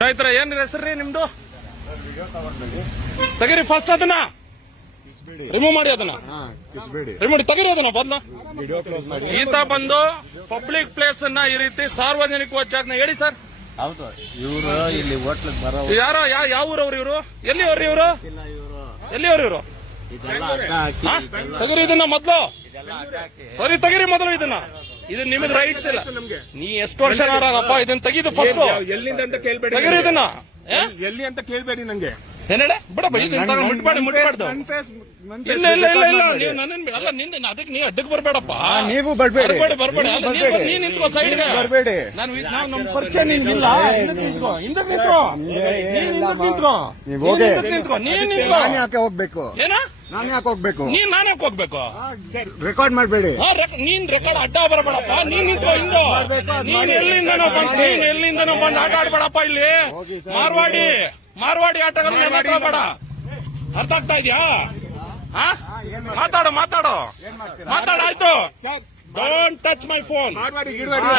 ರೈತರ ಏನ್ ಹೆಸರ್ರಿ ನಿಮ್ದು? ತೆಗೀರಿ ಫಸ್ಟ್ ಅದನ್ನ. ರಿಮೂವ್ ಮಾಡಿ ಅದನ್ನ. ರಿಮೂವ್ ಮಾಡಿ ತೆಗೀರಿ ಅದನ್ನ ಬದ್ಲ ಈತ ಬಂದು ಪಬ್ಲಿಕ್ ಪ್ಲೇಸ್ ಅನ್ನ ಈ ರೀತಿ ಸಾರ್ವಜನಿಕ ವಚನ ಹೇಳಿ ಸರ್. ಹೌದು ಇವರು ಇಲ್ಲಿ ಹೋಟ್ಲಿಗೆ ಬರೋ ಯಾರೋ ಯಾವ ಯಾವ ಊರವ್ರು ಇವರು? ಎಲ್ಲಿ ಅವ್ರಿ ಇವರು? ಇಲ್ಲ ಇವರು ಎಲ್ಲಿ ಅವ್ರು? ತೆಗೀರಿ ಇದನ್ನ ಮೊದ್ಲು. ಸರಿ ತೆಗೀರಿ ಮೊದಲು ಇದನ್ನ. ಇದು ನಿಮಗೆ ರೈಟ್ಸ್ ಇಲ್ಲ. ನೀ ಎಷ್ಟು ವರ್ಷ ಆಗಪ್ಪ ಇದನ್ನ ತೆಗೆದು ಫಸ್ಟ್ ಎಲ್ಲಿಂದ ಅಂತ ಕೇಳ್ಬೇಡಿ ತೆಗೀರಿ ಇದನ್ನ. ಏ? ಎಲ್ಲಿ ಅಂತ ಕೇಳ್ಬೇಡಿ ನಂಗೆ. ಏನೇಳೆ ಬಿಡಪ್ಪ ಇದನ್ನ ತಗೊಂಡು ಮುಟ್ಬಾರ್ದು ಮುಟ್ಬಾರ್ದು. ನನ್ face- ನನ್ face ಇಲ್ಲ ಇಲ್ಲ ಇಲ್ಲ ಇಲ್ಲ record ನೀವು ಮಾಡಿ. ನನ್ನ ಅಲ್ಲ ನಿಂದ ಅದಕ್ಕೆ ನೀ ಅಡ್ಡಕ್ಕೆ ಬರ್ಬೇಡಪ್ಪ. ನೀವು ಬರ್ಬೇಡಿ. ಬರ್ಬೇಡಿ ಬರ್ಬೇಡಿ. ಅಲ್ಲ, ನೀವು ಬರ್ಬೇಡಿ. ನೀನ್ ನಿಂತ್ಕೋ ಸೈಡ್ಗೆ ನೀವು ಬರ್ಬೇಡಿ. ನಾನು ವಿ- ನಾವು ನಮ್ಮ ಪರಿಚಯ ನಿನ್ಗಿಲ್ಲ ಹಿಂದಕ್ಕೆ ನಿಂತ್ಕೋ ಹಿಂದಕ್ಕೆ ನಿಂತ್ಕೋ. ನಮ್ಗೆ ನೀನ್ ಹಿಂದಕ್ಕೆ ನಿಂತ್ಕೋ. ನೀವು ನೀನ್ ಹೋಗಿ. ಹಿಂದಕ್ಕೆ ನಿಂತ್ಕೋ. ನೀನ್ ನಿಂತ್ಕೋ. ನಾನು ಯಾಕೆ ಹೋಗ್ಬೇಕು? ಏನ? ನಾನು ಯಾಕೆ ಹೋಗ್ಬೇಕು? ನೀನ್ ನಾನು ಯಾಕೆ ಹೋಗ್ಬೇಕು? ರೆಕಾರ್ಡ್ ಮಾಡಬೇಡಿ. ರೆಕ್- ನೀನ್ ರೆಕಾರ್ಡ್ ಅಡ್ಡ ಬರಬೇಡಪ್ಪ. ನೀನ್ ನಿಂತ್ಕೋ ಹಿಂದು ಮಾಡ್ಬೇಕು, ಅದ್ ನೀನ್ ಮಾಡಿ. ಎಲ್ಲಿಂದನೋ ಬಂದ್ ನೀನ್ ಎಲ್ಲಿಂದನೋ ಬಂದ್ ಆಟ ಆಡ್ಬೇಡಪ್ಪ ಇಲ್ಲಿ. ಹೋಗಿ ಸರ್, ಮಾರ್ವಾಡಿ. ಮಾರ್ವಾಡಿ ಆಟಗಳು ನನ್ನ ಹತ್ರ ಬೇಡ ಅರ್ಥ ಆಗ್ತಾ ಇದೆಯಾ? ಮಾತಾಡು ಮಾತಾಡು. ಮಾತಾಡು ಆಯ್ತು. Sir. Don't touch my phone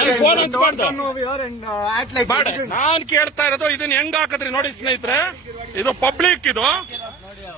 ಈ ಫೋನ್ ಹಂಚ್ಬಾರ್ದು uh, ಬೇಡ. ನಾನ್ ಕೇಳ್ತಾ ಇರೋದು ಇದನ್ನ ಹೆಂಗ್ ಹಾಕದ್ರಿ ನೋಡಿ ಸ್ನೇಹಿತರೆ. ಇದು ಪಬ್ಲಿಕ್ ಇದು.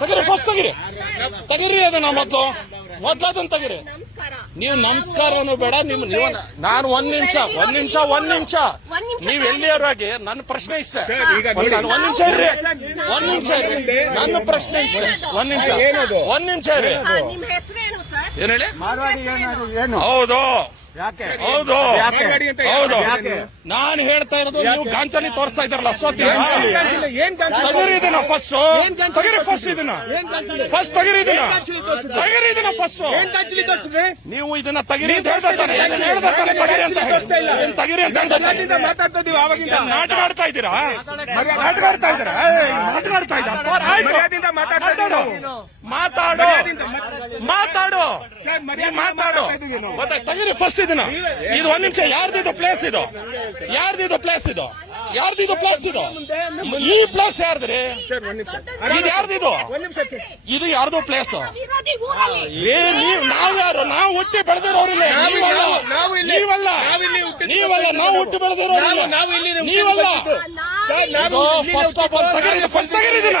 ತೆಗಿರಿ ಫಸ್ಟ್ ತಗಿರಿ. ತೆಗಿರಿ ಅದನ್ನ ಮೊದ್ಲು. ಮೊದ್ಲು ಅದನ್ನ ತೆಗಿರಿ. ನಮಸ್ಕಾರ. ನೀವು ನಮಸ್ಕಾರನು ಬೇಡ ನಿಮ್ ನೀವು ನಾನು ಒಂದ್ ನಿಮಿಷ ಒಂದ್ ನಿಮಿಷ ಒಂದ್ ನಿಮಿಷ. ನೀವು ಎಲ್ಲಿಯರಾಗಿ ಎಲ್ಲಿಯವರಾಗಿ ನನ್ನ ಪ್ರಶ್ನೆ ಇಷ್ಟ. ನಾನು ಒಂದ್ ನಿಮಿಷ ಇರ್ರಿ. ಒಂದ್ ನಿಮಿಷ ಇರ್ರಿ. ನನ್ನ ಪ್ರಶ್ನೆ ಇಷ್ಟ. ಒಂದ್ ನಿಮಿಷ? ಒಂದ್ ನಿಮಿಷ ಇರ್ರಿ. ಏನ್ ಹೇಳಿ? ಹೌದು. ಹೌದು. ಯಾಕೆ? ಮಾರ್ವಾಡಿ ಅಂತ ಹೌದು. ಯಾಕೆ? ನಾನು ಹೇಳ್ತಾ ಇರೋದು ನೀವು ಗಾಂಚಲಿ ತೋರಿಸ್ತಾ ಇದ್ದಾರಲ್ಲ ಏನ್ ಏನ್ ಇದನ್ನ ಫಸ್ಟ್ ತಗಿರಿ ಫಸ್ಟ್ ಇದನ್ನ. ಫಸ್ಟ್ ತಗಿರಿ ಇದನ್ನ. ತಗಿರಿ ಇದನ್ನ ಫಸ್ಟ್ ಏನ್ ನೀವು ಇದನ್ನ ತಗಿರಿ ಅಂತ ಹೇಳ್ತಾರೆ ತಗಿರಿ ಅಂತ. ಇದನ್ನ ತಗಿರಿ ಅಂತ ಮಾತಾಡ್ತಾ ಇದೀವಿ ಆವಾಗಿಂದ. ಏನ್ ನಾಟಕ ಆಡ್ತಾ ಇದ್ದೀರಾ? ನಾಟಕ ಆಡ್ತಾ ಇದ್ದೀರಾ? ನಾಟಕ ಆಡ್ತಾ ಇದ್ದೀರಾ ಮಾತಾಡು. ಮಾತಾಡು. ಮಾತಾಡು. ಮಾತಾಡು. ಗೊತ್ತಾಯ್ತು ತಗಿರಿ ಫಸ್ಟ್ ಇದನ್ನ ಇದು ಒಂದ್ ನಿಮಿಷ ಯಾರ್ದಿದು ಪ್ಲೇಸ್ ಇದು? ಯಾರ್ದಿದು ಪ್ಲೇಸ್ ಇದು? ಯಾರ್ದಿದು ಪ್ಲೇಸ್ ಇದು? ಈ ಪ್ಲೇಸ್ ಯಾರ್ದ್ರಿ? ಇದು ಯಾರ್ದಿದು ಇದು? ಯಾರ್ದು ಪ್ಲೇಸ್ ಏ ನೀವ್ ನಾವ್ ಯಾರು? ನಾವು ಹುಟ್ಟಿ ಬೆಳೆದಿರೋರಿಲ್ಲ ನಾವು- ನೀವಲ್ಲ ನಾವು- ನಾವು ನೀವಲ್ಲ. ನಾವು ಹುಟ್ಟಿ ಬೆಳೆದಿರೋರಿಲ್ಲ ನೀವಲ್ಲ. ಫಸ್ಟ್ ಆಫ್ ಆಲ್ ತಗರಿ ಫಸ್ಟ್ ತಗರಿದಿನ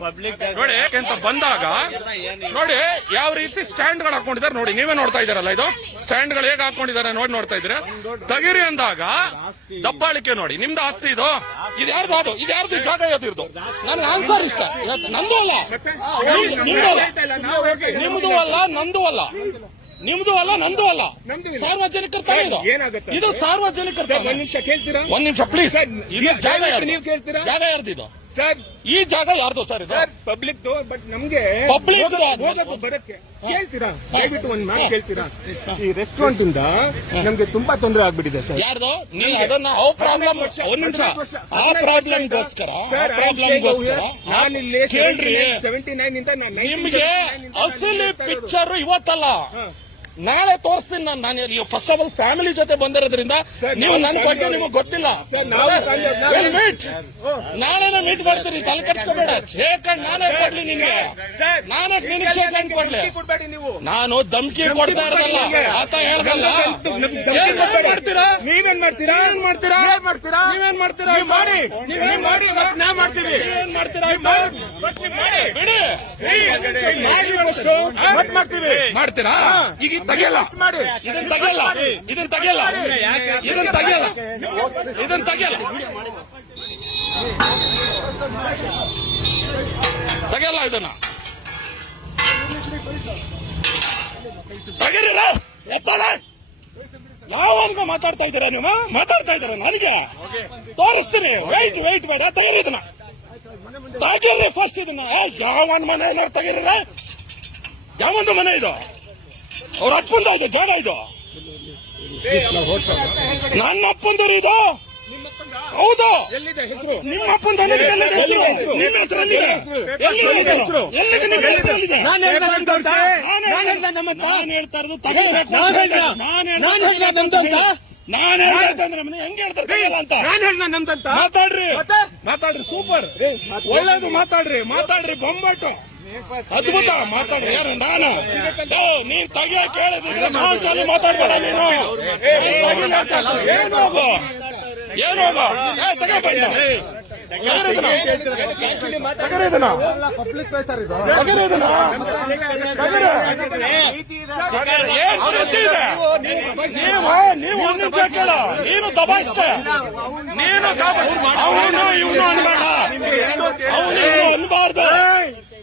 ಪಬ್ಲಿಕ್ ನೋಡಿ ಯಾಕೆಂತ ಬಂದಾಗ ನೋಡಿ ಯಾವ ರೀತಿ ಸ್ಟ್ಯಾಂಡ್ಗಳು ಹಾಕೊಂಡಿದ್ದಾರೆ ನೋಡಿ ನೀವೇ ನೋಡ್ತಾ ಇದ್ದೀರಲ್ಲ ಇದು? ಸ್ಟ್ಯಾಂಡ್ಗಳು ಹೇಗೆ ಹಾಕೊಂಡಿದ್ದಾರೆ ನೋಡಿ ನೋಡ್ತಾ ಇದ್ರೆ ತಗಿರಿ ಅಂದಾಗ ದಬ್ಬಾಳಿಕೆ ನೋಡಿ ನಿಮ್ದು ಆಸ್ತಿ ಇದು? ಇದು ಯಾರ್ದು ಅದು? ಇದು ಯಾರ್ದು ಜಾಗ ಯಾವ್ದು ನನ್ ಆನ್ಸರ್ ಇಷ್ಟ. ನಂದು ಅಲ್ಲ. ನಿಮ್- ನಿಮ್ದು ಅಲ್ಲ. ನಂದು ಅಲ್ಲ. ನಿಮ್ದು ಅಲ್ಲ ನಂದು ಅಲ್ಲ. ಸಾರ್ವಜನಿಕರ ಇದು. ಏನಾಗುತ್ತೆ? ಇದು ಸಾರ್ವಜನಿಕರ. ಒಂದ್ ನಿಮಿಷ ಕೇಳ್ತೀರಾ? ಒಂದ್ ನಿಮಿಷ ಪ್ಲೀಸ್ ಜಾಗ? ಜಾಗ ಯಾರ್ದಿದು ಸರ್ ಈ ಜಾಗ ಯಾರ್ದು ಸರ್ ಇದು? ಸರ್ ಪಬ್ಲಿಕ್ ಬಟ್ ನಮ್ಗೆ ಪಬ್ಲಿಕ್ ಅದು. ಹೋಗಕ್ಕೆ ಬರಕ್ಕೆ. ಕೇಳ್ತೀರಾ? ದಯವಿಟ್ಟು ಒಂದ್ ಮಾತು ಕೇಳ್ತೀರಾ? ಈ ರೆಸ್ಟೋರೆಂಟ್ ಇಂದ ನಮ್ಗೆ ತುಂಬಾ ತೊಂದರೆ ಆಗ್ಬಿಟ್ಟಿದೆ ಸರ್ ಯಾರ್ದು? ನೀವು ಅದನ್ನ ಪ್ರಾಬ್ಲಮ್ ಒಂದ್ ನಿಮಿಷ. ಆ ಪ್ರಾಬ್ಲಮ್ಗೋಸ್ಕರ ಆ ಸರ್ ಪ್ರಾಬ್ಲಮ್ಗೋಸ್ಕರ ನಾನು ಇಲ್ಲಿ ಕೇಳ್ರಿ. ಸೆವೆಂಟಿ ನೈನ್ ಇಂದ ನಾನು ನಿಮ್ಗೆ ಅಸಲಿ ಪಿಕ್ಚರ್ ಇವತ್ತಲ್ಲ. ನಾಳೆ ತೋರಿಸ್ತೀನಿ ನಾನು ನಾನು ಫಸ್ಟ್ ಆಫ್ ಆಲ್ ಫ್ಯಾಮಿಲಿ ಜೊತೆ ಬಂದಿರೋದ್ರಿಂದ ನೀವು ನನ್ನ ಬಗ್ಗೆ ನಿಮಗೆ ಗೊತ್ತಿಲ್ಲ ಮೀಟ್ ನಾಳೆ ಮೀಟ್ ಮಾಡ್ತೀನಿ ತಲೆ ಕಟ್ಸ್ಕೋಬೇಡ ಶೇಖರ್ ಹ್ಯಾಂಡ್ ನಾನೇ ಕೊಡ್ಲಿ ನಿಮ್ಗೆ ನಾನೇ ನಿನಗೆ ಹ್ಯಾಂಡ್ ಕೊಡ್ಲಿ ನೀವು ನಾನು ಧಮ್ಕಿ ಕೊಡ್ತಾ ಇರೋದಲ್ಲ ಆತ ಹೇಳ್ದಲ್ಲ ಏನ್ ಮಾಡ್ತೀರಾ ನೀವೇನ್ ಮಾಡ್ತೀರಾ ಏನ್ ಮಾಡ್ತೀರಾ ಏನ್ ಮಾಡ್ತೀರಾ ನೀವೇನ್ ಮಾಡ್ತೀರಾ ಮಾಡಿ ನೀವ್ ಮಾಡಿ ನಾ ಮಾಡ್ತೀವಿ ಏನ್ ಮಾಡ್ತೀರಾ ಬಿಡಿ ಮಾಡಿ ಮಾಡ್ತೀವಿ ಮಾಡ್ತೀರಾ ಈಗ ತೆಗಿಯಲ್ಲ. ಇದನ್ನ ತೆಗೆಯಲ್ಲ. ಇದನ್ನ ತೆಗೆಯಲ್ಲ. ಇದನ್ನ ತೆಗೆಯಲ್ಲ. ಇದನ್ನ ತೆಗೆಯಲ್ಲ. ತೆಗೆಯಲ್ಲ ಇದನ್ನ. ತೆಗೀರಿರ ಎತ್ತಾಳೆ ಯಾವನ್ಗ ಮಾತಾಡ್ತಾ ಇದ್ದೀರಾ ನೀವು ಮಾತಾಡ್ತಾ ಇದ್ದಾರೆ ನನಗೆ? ತೋರಿಸ್ತೀನಿ. ವೈಟ್ ವೈಟ್ ಬೇಡ. ತಗೀರಿ ಇದನ್ನ. ತಗೀರಿ ಫಸ್ಟ್ ಇದನ್ನ. ಯಾವ ಯಾವನ್ ಮನೆ ಏನಾರು ತೆಗೀರಿರ ಯಾವೊಂದು ಮನೆ ಇದು? ಅವ್ರ ಅಪ್ಪಂದ ಇದು ಜಾಗ ಇದು. ನನ್ನ ಅಪ್ಪಂದರು ಇದು. ಹೌದು. ನಿಮ್ಮ ಅಪ್ಪಂದ? ನಿಮ್ಮ ಹೆಸರಲ್ಲಿ? ನಾನು ಹೇಳ್ತಾ ಇರೋದು ನಾನು ಹೆಂಗ್ ಹೇಳ್ತಾರೆ ಅಂತ. ನಾನು ಹೇಳ್ದ ನಮ್ದಂತ ಮಾತಾಡ್ರಿ? ಮಾತಾಡ್ರಿ ಸೂಪರ್. ಒಳ್ಳೇದು ಮಾತಾಡ್ರಿ ಮಾತಾಡ್ರಿ ಬೊಂಬಾಟು. ಅದ್ಭುತ ಮಾತಾಡಿ ಯಾರು? ನಾನು? ನೀನ್ ತೆಗಿಯ ಕೇಳಿದ್ರೆ ನಾನು ಚಾಲಿ ಮಾತಾಡ್ಬೇಡ ನೀನು. ಏನು ಹೋಗು? ಏನು ಹೋಗು. ಪಬ್ಲಿಕ್ ಪ್ಲೇಸ್ ಇದು ಇದೆ? ನೀವು ನೀವು ಒಂದ್ ನಿಮಿಷ ಕೇಳು. ನೀನು ದಬಾಯಿಸ್ತೆ ನೀನು ಅವನು ಇವನು ಅನ್ಬೇಡ. ಅವನು ಇವನು ಅನ್ಬಾರ್ದು.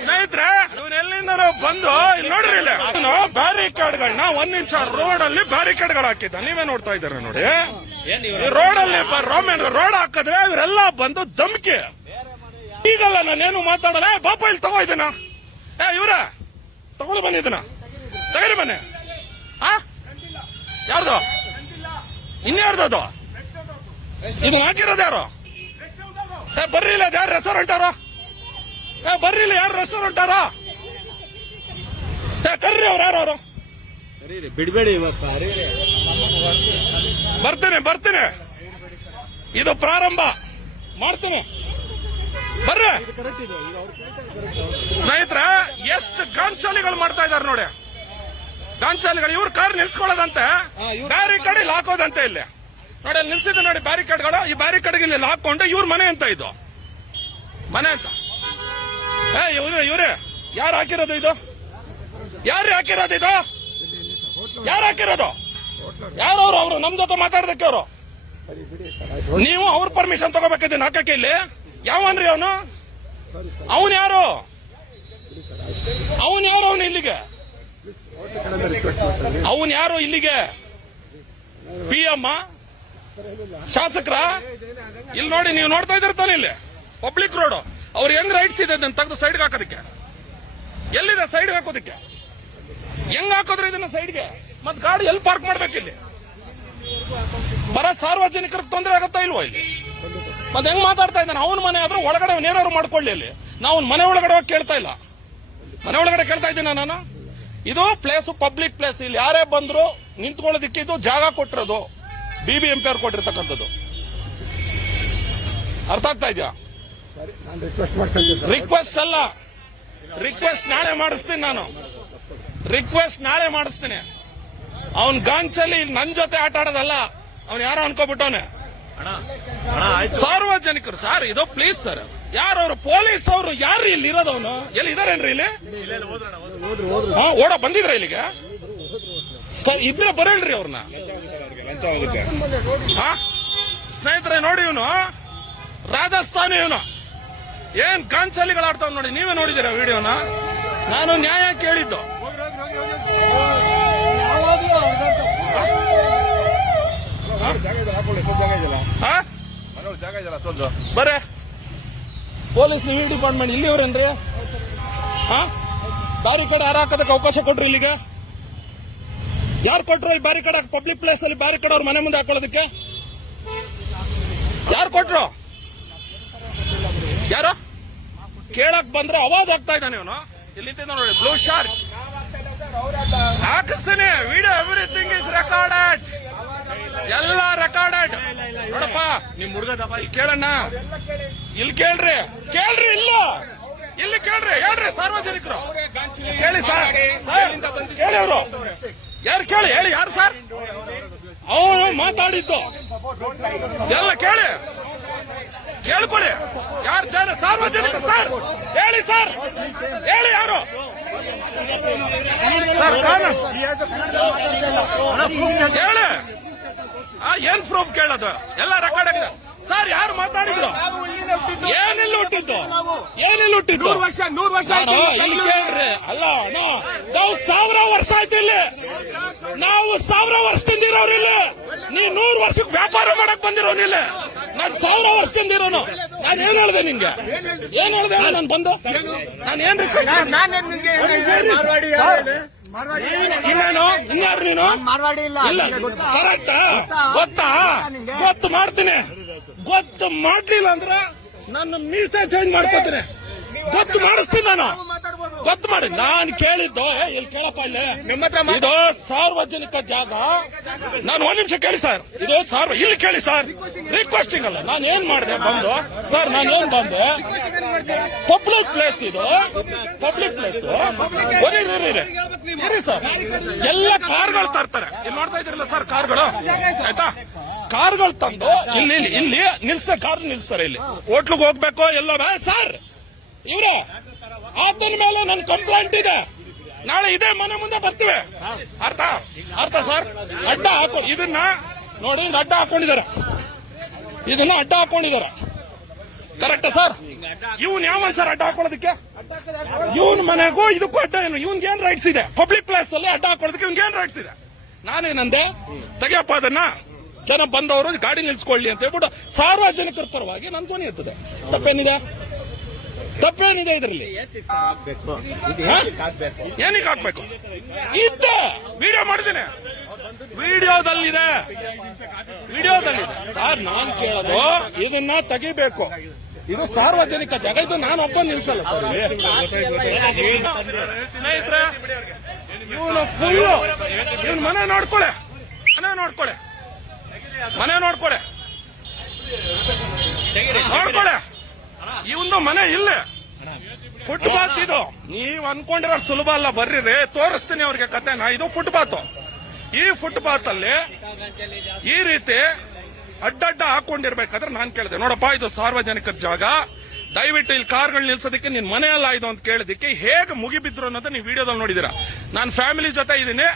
ಸ್ನೇಹಿತರೆ, ಇವನ್ ಎಲ್ಲಿಂದ ಬಂದು ಇಲ್ಲಿ ನೋಡ್ರಿ ಇಲ್ಲಿ. ಬ್ಯಾರಿಕೇಡ್ಗಳನ್ನ ಒಂದ್ ನಿಮಿಷ ರೋಡ್ ಅಲ್ಲಿ ಬ್ಯಾರಿಕೇಡ್ಗಳು ಹಾಕಿದ್ದ. ನೀವೇ ನೋಡ್ತಾ ಇದ್ದೀರಾ ನೋಡಿ? ರೋಡ್ ಅಲ್ಲಿ ರೋಮನ್ ರೋಡ್ ಹಾಕಿದ್ರೆ ಇವರೆಲ್ಲ ಬಂದು ಧಮ್ಕಿ. ಈಗಲ್ಲ ನಾನೇನು ಮಾತಾಡಲ್ಲ? ಬಾಪ, ಇಲ್ಲಿ ತಗೋ ಇದನ್ನ. ಏ, ಇವ್ರ ತಗೊಂಡು ಬನ್ನಿ ಇದನ್ನ. ತಗರಿ ಬನ್ನಿ. ಯಾರ್ದು? ಇನ್ಯಾರ್ದು ಅದು? ಇದು ಹಾಕಿರೋದು ಯಾರು? ಬರ್ರಿ ಇಲ್ಲ ಯಾರು ರೆಸ್ಟೋರೆಂಟ್ ಯಾರು? ಏ ಬರ್ರಿ ಇಲ್ಲ ಯಾರು ರೆಸ್ಟೋರೆಂಟ್ ಅರ ಕರ್ರಿ ಅವ್ರ ಯಾರು ಅವರು? ಬಿಡ್ಬೇಡಿ ಬರ್ತೇನೆ ಬರ್ತೇನೆ. ಇದು ಪ್ರಾರಂಭ. ಮಾಡ್ತೇನೆ. ಬರ್ರಿ. ಸ್ನೇಹಿತರ ಎಷ್ಟು ಗಾಂಚಾಲಿಗಳು ಮಾಡ್ತಾ ಇದಾರೆ ನೋಡಿ. ಗಾಂಚಾಲಿಗಳು ಇವ್ರ ಕಾರ್ ನಿಲ್ಸ್ಕೊಳ್ಳೋದಂತೆ ಬ್ಯಾರಿಕೇಡ್ ಇಲ್ಲಿ ಹಾಕೋದಂತೆ ಇಲ್ಲಿ. ನೋಡಿ ಅಲ್ಲಿ ನಿಲ್ಸಿದ್ದು ನೋಡಿ ಬ್ಯಾರಿಕೇಡ್ಗಳು ಈ ಬ್ಯಾರಿಕೇಡ್ಗೆ ಇಲ್ಲಿ ಹಾಕೊಂಡು ಇವ್ರ ಮನೆ ಅಂತ ಇದು. ಮನೆ ಅಂತ. ಇವ್ರೆ ಇವ್ರೆ, ಯಾರು ಹಾಕಿರೋದು ಇದು? ಯಾರು ಹಾಕಿರೋದು ಇದು? ಯಾರು ಹಾಕಿರೋದು? ಯಾರು ಅವರು? ಅವರು ನಮ್ ಜೊತೆ ಮಾತಾಡೋದಕ್ಕೆ ಅವರು? ನೀವು ಅವ್ರ ಪರ್ಮಿಷನ್ ತಗೋಬೇಕಿದ್ದೀನಿ ಹಾಕಕ್ಕೆ ಇಲ್ಲಿ. ಯಾವನ್ರಿ ಅವನು? ಅವನ್ ಯಾರು? ಅವನ್ ಯಾರು ಅವನು ಇಲ್ಲಿಗೆ? ಅವನ್ ಯಾರು ಇಲ್ಲಿಗೆ? ಪಿ ಎಮ್ಮ ಶಾಸಕರ? ಇಲ್ಲಿ ನೋಡಿ, ನೀವು ನೋಡ್ತಾ ಇದ್ದೀರ ತಾನೆ ಇಲ್ಲಿ? ಪಬ್ಲಿಕ್ ರೋಡ್ ಅವ್ರು ಹೆಂಗ್ ರೈಟ್ಸ್ ಇದೆ ಅದನ್ನ ತೆಗೆದು ಸೈಡ್ಗೆ ಹಾಕೋದಕ್ಕೆ? ಎಲ್ಲಿದೆ ಸೈಡ್ಗೆ ಹಾಕೋದಕ್ಕೆ? ಹೆಂಗ್ ಹಾಕೋದ್ರೆ ಇದನ್ನ ಸೈಡ್ಗೆ ಮತ್ ಗಾಡಿ ಎಲ್ಲಿ ಪಾರ್ಕ್ ಮಾಡ್ಬೇಕಿಲ್ಲಿ ಬರ ಸಾರ್ವಜನಿಕರಿಗೆ ತೊಂದರೆ ಆಗತ್ತಾ ಇಲ್ವಾ ಇಲ್ಲಿ? ಮತ್ತೆ ಹೆಂಗ್ ಮಾತಾಡ್ತಾ ಇದ್ದಾನೆ? ಅವನ ಮನೆ ಆದ್ರೂ ಒಳಗಡೆ ಏನಾದ್ರು ಮಾಡ್ಕೊಳ್ಳಿ ಅಲ್ಲಿ ನಾವು ಮನೆ ಒಳಗಡೆ ಹೋಗಿ ಕೇಳ್ತಾ ಇಲ್ಲ. ಮನೆ ಒಳಗಡೆ ಕೇಳ್ತಾ ಇದ್ದೀನಿ ನಾನು? ಇದು ಪ್ಲೇಸ್ ಪಬ್ಲಿಕ್ ಪ್ಲೇಸ್ ಇಲ್ಲಿ ಯಾರೇ ಬಂದ್ರು ನಿಂತ್ಕೊಳ್ಳೋದಿಕ್ಕೆ ಇದು ಜಾಗ ಕೊಟ್ಟಿರೋದು. ಬಿ ಬಿ ಎಂ ಅವ್ರು ಕೊಟ್ಟಿರ್ತಕ್ಕಂಥದ್ದು. ಅರ್ಥ ಆಗ್ತಾ ಇದೆಯಾ? ರಿಕ್ವೆಸ್ಟ್ ಅಲ್ಲ. ರಿಕ್ವೆಸ್ಟ್ ನಾಳೆ ಮಾಡಿಸ್ತೀನಿ ನಾನು. ರಿಕ್ವೆಸ್ಟ್ ನಾಳೆ ಮಾಡಿಸ್ತೀನಿ. ಅವನ್ ಗಾಂಚಲ್ಲಿ ನನ್ ಜೊತೆ ಆಟ ಆಡೋದಲ್ಲ, ಅವ್ನು ಯಾರೋ ಅನ್ಕೋಬಿಟ್ಟವನೆ. ಸಾರ್ವಜನಿಕರು, ಸರ್, ಇದು ಪ್ಲೀಸ್ ಸರ್ ಯಾರು ಅವರು? ಪೊಲೀಸ್ ಅವರು ಯಾರು ಇಲ್ಲಿ ಇರೋದವನು ಎಲ್ಲಿ ಇದಾರೇನ್ರಿ ಇಲ್ಲಿ? ಓಡ, ಬಂದಿದ್ರ ಇಲ್ಲಿಗೆ? ಇದ್ರೆ ಬರಲ್ರಿ ಅವ್ರನ್ನ ಸ್ನೇಹಿತರೆ, ನೋಡಿ ಇವನು. ರಾಜಸ್ಥಾನಿ ಇವನು. ಏನ್ ಗಾಂಚಲಿಗಳು ಆಡ್ತಾವ್ ನೋಡಿ, ನೀವೇ ನೋಡಿದೀರ ವಿಡಿಯೋನ? ನಾನು ನ್ಯಾಯ ಕೇಳಿದ್ದು. ಹಾ? ಬರ್ರೆ ಪೊಲೀಸ್ ನೀವು ಡಿಪಾರ್ಟ್ಮೆಂಟ್ ಇಲ್ಲಿವ್ರೇನ್ರಿ ಹಾ? ಬ್ಯಾರಿಕೇಡ್ ಯಾರು ಹಾಕೋದಕ್ಕೆ ಅವಕಾಶ ಕೊಟ್ರಿ ಇಲ್ಲಿಗೆ? ಯಾರು ಕೊಟ್ರು ಈ ಬ್ಯಾರಿಕೇಡ್ ಪಬ್ಲಿಕ್ ಪ್ಲೇಸ್ ಅಲ್ಲಿ ಬ್ಯಾರಿಕೇಡ್ ಅವ್ರ ಮನೆ ಮುಂದೆ ಹಾಕೊಳ್ಳೋದಕ್ಕೆ? ಯಾರು ಕೊಟ್ರು? ಯಾರು? ಕೇಳಕ್ ಬಂದ್ರೆ ಅವಾಜ್ ಆಗ್ತಾ ಇದ್ದಾನೆ ಇವನು. ಇಲ್ಲಿ ನೋಡಿ ಬ್ಲೂ ಶಾರ್ಟ್. ಹಾಕಿಸ್ತೀನಿ. ವಿಡಿಯೋ ಎವ್ರಿಥಿಂಗ್ ಇಸ್ ರೆಕಾರ್ಡೆಡ್ ಎಲ್ಲ ರೆಕಾರ್ಡೆಡ್ ನೋಡಪ್ಪ ನಿಮ್ ಹುಡುಗ ಇಲ್ಲಿ ಕೇಳಣ್ಣ. ಇಲ್ಲಿ ಕೇಳ್ರಿ. ಕೇಳ್ರಿ ಇಲ್ಲ. ಇಲ್ಲಿ ಕೇಳ್ರಿ. ಹೇಳ್ರಿ ಸಾರ್ವಜನಿಕರು. ಕೇಳಿ ಸರ್, ಕೇಳಿ ಅವರು. ಯಾರು ಕೇಳಿ? ಹೇಳಿ ಯಾರು ಸರ್? ಅವನು ಮಾತಾಡಿದ್ದು. ಎಲ್ಲ ಕೇಳಿ. ಕೇಳ್ಕೊಳ್ಳಿ ಯಾರು ಜನ? ಸಾರ್ವಜನಿಕ ಸರ್. ಹೇಳಿ ಸರ್. ಹೇಳಿ ಯಾರು? ಹೇಳಿ. ಆ, ಏನ್ ಪ್ರೂಫ್ ಕೇಳೋದು? ಎಲ್ಲ ರೆಕಾರ್ಡ್ ಆಗಿದೆ. ಸರ್ ಯಾರು ಮಾತಾಡಿದ್ರು? ಏನಿಲ್ಲ ಹುಟ್ಟಿದ್ದು? ಏನಿಲ್ಲ ಹುಟ್ಟಿದ್ದು? ನೂರು ವರ್ಷ ನೂರು ವರ್ಷ ನಾನು ಆಯ್ತು ಇಲ್ಲಿ ಕೇಳ್ರಿ ಅಲ್ಲ ನಾವು ಸಾವಿರ ವರ್ಷ ಆಯ್ತು ಇಲ್ಲಿ. ನಾವು ಸಾವಿರ ವರ್ಷದಿಂದ ಇರೋರು ನೀ ನೂರು ವರ್ಷಕ್ಕೆ ವ್ಯಾಪಾರ ಮಾಡಕ್ ಬಂದಿರೋ ನಿಲ್ಲ ನಾನ್ ಸಾವಿರ ವರ್ಷದಿಂದ ಇರೋನು. ನಾನು ಏನ್ ಹೇಳ್ದೆ ನಿಂಗೆ? ಏನ್ ಹೇಳ್ದೆ ನಾನು ಬಂದು? ನಾನು ಏನ್ ರಿಕ್ವೆಸ್ಟ್ ಇನ್ನೇನು ಇನ್ಯಾರು ನೀನು? ಮಾರ್ವಾಡಿ ಇಲ್ಲ. ಕರೆಕ್ಟ್? ಗೊತ್ತಾ? ಗೊತ್ತು? ಮಾಡ್ತೀನಿ. ಗೊತ್ತು ಮಾಡ್ಲಿಲ್ಲ ಅಂದ್ರೆ ನನ್ನ ಮೀಸೆ ಚೇಂಜ್ ಮಾಡ್ಕೋತೀನಿ. ಗೊತ್ತು ಮಾಡಿಸ್ತೀನಿ ನಾನು. ಗೊತ್ತು ಮಾಡಿ. ನಾನು ಕೇಳಿದ್ದು ಇಲ್ಲಿ ಕೇಳಪ್ಪ ಇಲ್ಲಿ. ಇದು ಸಾರ್ವಜನಿಕ ಜಾಗ. ನಾನು ಒಂದ್ ನಿಮಿಷ ಕೇಳಿ ಸರ್. ಇದು ಸಾರ್ವ ಇಲ್ಲಿ ಕೇಳಿ ಸರ್. ರಿಕ್ವೆಸ್ಟಿಂಗ್ ಅಲ್ಲ. ನಾನು ಏನ್ ಮಾಡಿದೆ ಬಂದು? ಸರ್ ನಾನು ಏನ್ ಬಂದೆ? ಪಬ್ಲಿಕ್ ಪ್ಲೇಸ್ ಇದು. ಪಬ್ಲಿಕ್ ಪ್ಲೇಸ್ ಇರಿ ಸರ್. ಎಲ್ಲ ಕಾರ್ಗಳು ತರ್ತಾರೆ. ಇಲ್ಲಿ ನೋಡ್ತಾ ಇದ್ರಲ್ಲ ಸರ್ ಕಾರ್ಗಳು? ಆಯ್ತಾ? ಕಾರ್ಗಳು ತಂದು ಇಲ್ಲಿ ಇಲ್ಲಿ ನಿಲ್ಸ ಕಾರ್ ನಿಲ್ಸ್ತಾರೆ ಇಲ್ಲಿ. ಹೋಟ್ಲಿಗೆ ಹೋಗ್ಬೇಕು ಎಲ್ಲ ಸರ್. ಇವ್ರೆ, ಆತನ ಮೇಲೆ ನನ್ನ ಕಂಪ್ಲೇಂಟ್ ಇದೆ. ನಾಳೆ ಇದೇ ಮನೆ ಮುಂದೆ ಬರ್ತೀವಿ. ಅರ್ಥ? ಅರ್ಥ ಸರ್? ಅಡ್ಡ ಹಾಕೋ ಇದನ್ನ ನೋಡಿ ಅಡ್ಡ ಹಾಕೊಂಡಿದ್ದಾರೆ. ಇದನ್ನ ಅಡ್ಡ ಹಾಕೊಂಡಿದ್ದಾರೆ. Correct sir? ಇವನ್ ಯಾವನ್ ಸರ್ ಅಡ್ಡ ಹಾಕೊಳ್ಳೋದಕ್ಕೆ? ಇವನ್ ಮನೆಗೂ ಇದಕ್ಕೂ ಅಡ್ಡ ಏನು? ಇವನ್ ಏನ್ ರೈಟ್ಸ್ ಇದೆ? ಪಬ್ಲಿಕ್ ಪ್ಲೇಸ್ ಅಲ್ಲಿ ಅಡ್ಡ ಹಾಕೊಳ್ಳೋದಕ್ಕೆ ಇವನ್ ಏನ್ ರೈಟ್ಸ್ ಇದೆ? ನಾನೇನಂದೆ ತೆಗಿಯಪ್ಪ ಅದನ್ನ. ಜನ ಬಂದವರು, ಗಾಡಿ ನಿಲ್ಸ್ಕೊಳ್ಳಿ ಅಂತ ಹೇಳ್ಬಿಟ್ಟು ಸಾರ್ವಜನಿಕರ ಪರವಾಗಿ ನನ್ನ ಧ್ವನಿ ಇರ್ತದೆ ತಪ್ಪೇನಿದೆ? ತಪ್ಪೇನಿದೆ ಇದರಲ್ಲಿ? ಏನಕ್ಕೆ ಹಾಕ್ಬೇಕು? ಇತ್ತ? ವಿಡಿಯೋ ಮಾಡಿದ್ದೇನೆ ವಿಡಿಯೋದಲ್ಲಿದೆ. ವಿಡಿಯೋದಲ್ಲಿದೆ. ಸರ್ ನಾನ್ ಕೇಳೋದು ಇದನ್ನ ತೆಗಿಬೇಕು. ಇದು ಸಾರ್ವಜನಿಕ ಜಾಗ. ಇದು ನಾನು ಒಬ್ಬ ನಿಲ್ಸಲ್ಲ ಸರ್ ಸ್ನೇಹಿತರೆ ಇವನು ಫುಲ್ ಇವನ್ ಮನೆ ನೋಡ್ಕೊಳೆ. ಮನೆ ನೋಡ್ಕೊಳೆ. ಮನೆ ನೋಡ್ಕೊಳೆ. ನೋಡ್ಕೊಳೆ. ಇವಂದು ಮನೆ ಇಲ್ಲೇ. ಫುಟ್ಪಾತ್ ಇದು. ನೀವ್ ಅನ್ಕೊಂಡಿರೋ ಸುಲಭ ಅಲ್ಲ, ಬರ್ರಿ. ರೇ ತೋರಿಸ್ತೀನಿ ಅವ್ರಿಗೆ ಕತೆನ ಇದು ಫುಟ್ಪಾತ್ ಈ ಫುಟ್ಪಾತ್ ಅಲ್ಲಿ ಈ ರೀತಿ ಅಡ್ಡಡ್ಡ ಹಾಕೊಂಡಿರ್ಬೇಕಾದ್ರೆ ನಾನ್ ಕೇಳಿದೆ. ನೋಡಪ್ಪ, ಇದು ಸಾರ್ವಜನಿಕರ ಜಾಗ. ದಯವಿಟ್ಟು ಇಲ್ಲಿ ಕಾರ್ಗಳು ನಿಲ್ಸೋದಕ್ಕೆ ನಿನ್ ಮನೆ ಅಲ್ಲ ಇದು ಅಂತ ಕೇಳಿದಕ್ಕೆ ಹೇಗೆ ಮುಗಿಬಿದ್ರು ಅನ್ನೋದು ನೀವು ವಿಡಿಯೋದಲ್ಲಿ ನೋಡಿದಿರ. ನಾನು ಫ್ಯಾಮಿಲಿ ಜೊತೆ ಇದ್ದೀನಿ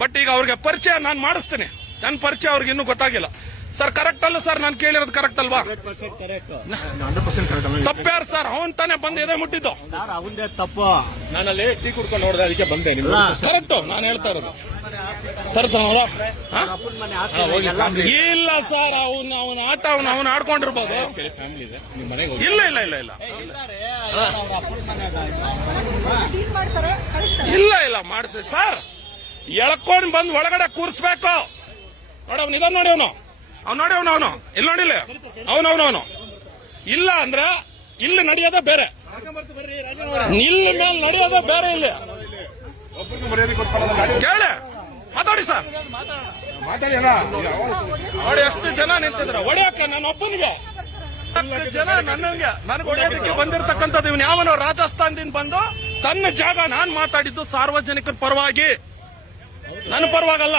ಬಟ್ ಈಗ ಅವ್ರಿಗೆ ಪರಿಚಯ ನಾನು ಮಾಡಿಸ್ತೀನಿ. ನನ್ನ ಪರಿಚಯ ಅವ್ರಿಗೆ ಇನ್ನೂ ಗೊತ್ತಾಗಿಲ್ಲ. ಸರ್ ಕರೆಕ್ಟ್ ಅಲ್ಲ ಸರ್ ನಾನು ಕೇಳಿರೋದು ಕರೆಕ್ಟ್ ಅಲ್ವಾ? ತಪ್ಪ್ಯಾರು ಸರ್ ಅವನ್ ತಾನೇ ಬಂದು ಎದೆ ಮುಟ್ಟಿದ್ದು. ಸರ್ ಅವಂದೇ ತಪ್ಪು. ನಾನಲ್ಲಿ ಟೀ ಕುಡ್ಕೊಂಡು ನೋಡಿದೆ ಅದಕ್ಕೆ ಬಂದೆ ನಿಮ್ಗೆ. ಕರೆಕ್ಟ್ ನಾನು ಹೇಳ್ತಾ ಇರೋದು. ತರ್ತಾನಲ್ಲ? ಇಲ್ಲ ಸರ್ ಅವನ್ ಅವನ ಆಟ ಅವನ್ ಅವನ್ ಆಡ್ಕೊಂಡಿರ್ಬೋದು. ಇದೆ. ಇಲ್ಲ ಇಲ್ಲ ಇಲ್ಲ ಇಲ್ಲ. ಡೀಲ್ ಮಾಡ್ತಾರೆ ಇಲ್ಲ ಇಲ್ಲ ಮಾಡ್ತೀವಿ. ಸರ್ ಎಳ್ಕೊಂಡ್ ಬಂದ್ ಒಳಗಡೆ ಕೂರಿಸ್ಬೇಕು. ನೋಡವ್ನು ನಿಧಾನ ಇದ ನೋಡಿ ಅವನು. ಅವ್ನು ನೋಡಿ ಅವನು ಅವನು. ಇಲ್ಲಿ ನೋಡಿಲ್ಲ ಅವನು ಅವನು ಅವನು. ಇಲ್ಲ ಅಂದ್ರೆ ಇಲ್ಲಿ ನಡೆಯೋದೇ ಬೇರೆ. ಇಲ್ಲಿ ಮೇಲೆ ನಡೆಯೋದೇ ಬೇರೆ ಇಲ್ಲಿ. ಕೇಳಿ. ಮಾತಾಡಿ ಸರ್. ನೋಡಿ ಎಷ್ಟು ಜನ ನಿಂತಿದ್ರ. ಒಡೆಯಕ್ಕ ನನ್ನ ಒಬ್ಬನಿಗೆ. ಜನ ನನಗೆ ನನಗೆ ಹೊಡೆಯೋದಕ್ಕೆ ಬಂದಿರತಕ್ಕಂಥದ್ದು ಇವನು ಯಾವನೋ ರಾಜಸ್ಥಾನದಿಂದ ಬಂದು ತನ್ನ ಜಾಗ ನಾನು ಮಾತಾಡಿದ್ದು ಸಾರ್ವಜನಿಕರ ಪರವಾಗಿ. ನನ್ನ ಪರವಾಗಲ್ಲ.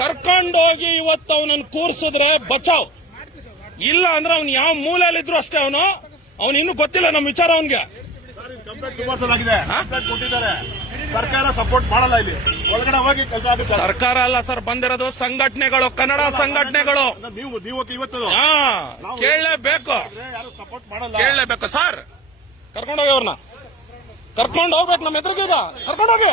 ಕರ್ಕೊಂಡೋಗಿ ಇವತ್ತು ಅವನನ್ನು ಕೂರಿಸಿದ್ರೆ ಬಚಾವ್. ಇಲ್ಲ ಅಂದ್ರೆ ಅವ್ನು ಯಾವ ಮೂಲೆಯಲ್ಲಿದ್ರು ಅಷ್ಟೇ ಅವನು. ಅವನು ಇನ್ನೂ ಗೊತ್ತಿಲ್ಲ ನಮ್ಮ ವಿಚಾರ ಅವನಿಗೆ. ಸರ್ಕಾರ ಸಪೋರ್ಟ್ ಮಾಡಲ್ಲ ಇಲ್ಲಿ. ಒಳಗಡೆ ಹೋಗಿ ಕೆಲಸ ಸರ್ಕಾರ ಅಲ್ಲ ಸರ್ ಬಂದಿರೋದು ಸಂಘಟನೆಗಳು ಕನ್ನಡ ಸಂಘಟನೆಗಳು. ನೀವು ನೀವು ಇವತ್ತು. ಹಾ ಕೇಳಲೇಬೇಕು. ಯಾರು ಸಪೋರ್ಟ್ ಮಾಡಲ್ಲ. ಕೇಳಲೇಬೇಕು ಸರ್. ಕರ್ಕೊಂಡೋಗಿ ಅವ್ರನ್ನ ಕರ್ಕೊಂಡು ಹೋಗ್ಬೇಕು ನಮ್ಮ ಎದುರಿಗೀಗ. ಕರ್ಕೊಂಡೋಗಿ.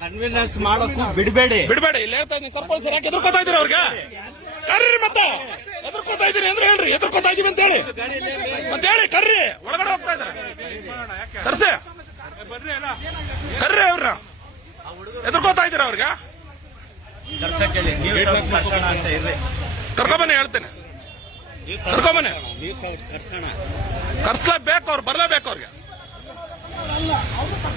ಕನ್ವಿನ್ಸ್ ಮಾಡೋಕ್ಕೂ ಬಿಡಬೇಡಿ. ಬಿಡಬೇಡಿ. ಇಲ್ಲ ಹೇಳ್ತಾ ಇದ್ದೀನಿ ಕಂಪಲ್ಸರಿ ಸರ್ ಯಾಕೆ ಎದುರ್ಕೋತಾ ಇದ್ದೀರಿ ಅವ್ರಿಗೆ? ಕರ್ರಿ ಮತ್ತೆ. ಎದುರ್ಕೋತಾ ಇದ್ದೀನಿ ಅಂದ್ರೆ ಹೇಳ್ರಿ ಎದುರ್ಕೋತಾ ಇದೀವಿ ಅಂತ ಹೇಳಿ. ಮತ್ತೆ ಹೇಳಿ ಕರ್ರಿ. ಒಳಗಡೆ ಹೋಗ್ತಾ ಇದಾರೆ ಕರ್ಸಿ. ಕರ್ರಿ ಅವ್ರನ್ನ ಎದುರ್ಕೋತಾ ಇದ್ದೀರಾ ಅವ್ರಿಗೆ? ಕರ್ಕೊಂಬನೆ ಹೇಳಿ ನೀವು ಸ್ವಲ್ಪ ಅಂತ ಇರ್ರಿ. ಕರ್ಕೊಬನ್ನಿ ಹೇಳ್ತೇನೆ. ಕರ್ಕೊಂಬನೆ ಕರ್ಸ್ಲೇಬೇಕು ಅವ್ರು ಬರ್ಲೇಬೇಕು ಅವ್ರಿಗೆ.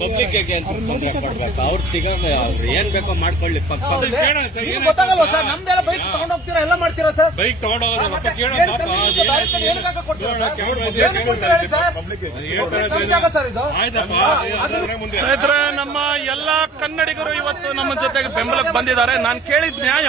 ಪಬ್ಲಿಕ್ ಅವ್ರ ಏನ್ ಬೇಕೋ ಮಾಡ್ಕೊಳ್ಳಿ. ಗೊತ್ತಾಗಲ್ವಾ ಸರ್? ನಮ್ದೆಲ್ಲ ಬೈಕ್ ತಗೊಂಡ್ ಹೋಗ್ತೀರಾ? ಎಲ್ಲ ಮಾಡ್ತೀರಾ ಸರ್? ಬೈಕ್ ತಗೊಂಡ್ ಸ್ನೇಹಿತರೆ ನಮ್ಮ ಎಲ್ಲಾ ಕನ್ನಡಿಗರು ಇವತ್ತು ನಮ್ಮ ಜೊತೆಗೆ ಬೆಂಬಲಕ್ಕೆ ಬಂದಿದ್ದಾರೆ. ನಾನು ಕೇಳಿದ ನ್ಯಾಯ.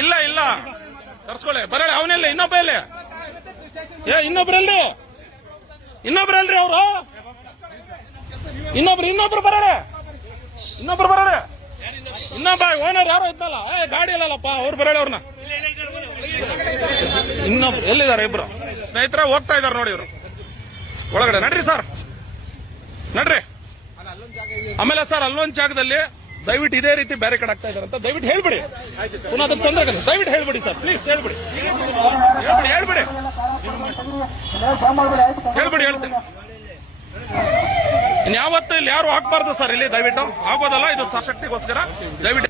ಇಲ್ಲ ಇಲ್ಲ. ತರ್ಸ್ಕೊಳ್ಳಿ. ಬರಲ್ಲ ಅವನೆಲ್ಲ ಇನ್ನೊಬ್ಬ ಇಲ್ಲಿ ಏ ಇನ್ನೊಬ್ರಲ್ರಿ ಇನ್ನೊಬ್ರಲ್ರಿ ಅವರು? ಇನ್ನೊಬ್ರು ಇನ್ನೊಬ್ರು ಬರಳೆ ಇನ್ನೊಬ್ರು ಬರಳೆ ಇನ್ನೊಬ್ಬ, ಓನರ್ ಯಾರು ಇದ್ದಲ್ಲ ಏ, ಗಾಡಿ ಇಲ್ಲಲ್ಲಪ್ಪ ಅವ್ರು ಬರಳೆ ಅವ್ರನ್ನ. ಇನ್ನೊಬ್ರು, ಎಲ್ಲಿದ್ದಾರೆ ಇಬ್ರು? ಸ್ನೇಹಿತರ, ಹೋಗ್ತಾ ಇದಾರೆ ನೋಡಿ ಇವರು. ಒಳಗಡೆ ನಡ್ರಿ ಸರ್. ನಡ್ರಿ. ಆಮೇಲೆ ಸರ್ ಅಲ್ಲೊಂದ್ ಜಾಗದಲ್ಲಿ ದಯವಿಟ್ಟು ಇದೇ ರೀತಿ ಬ್ಯಾರಿಕೇಡ್ ಆಗ್ತಾ ಇದಾರೆ ಅಂತ ದಯವಿಟ್ಟು ಹೇಳ್ಬಿಡಿ. ಪುನಃ ಅದಕ್ಕೆ ತೊಂದರೆ ದಯವಿಟ್ಟು ಹೇಳ್ಬಿಡಿ ಸರ್. ಪ್ಲೀಸ್ ಹೇಳ್ಬಿಡಿ. ಹೇಳ್ಬಿಡಿ ಹೇಳ್ಬಿಡಿ. ಹೇಳ್ಬಿಡಿ, ಹೇಳ್ತೀನಿ. ಇನ್ಯಾವತ್ತೂ ಇಲ್ಲಿ ಯಾರು ಹಾಕ್ಬಾರ್ದು ಸರ್ ಇಲ್ಲಿ, ದಯವಿಟ್ಟು. ಆಗೋದಲ್ಲ ಇದು ಸಶಕ್ತಿಗೋಸ್ಕರ. ದಯವಿಟ್ಟು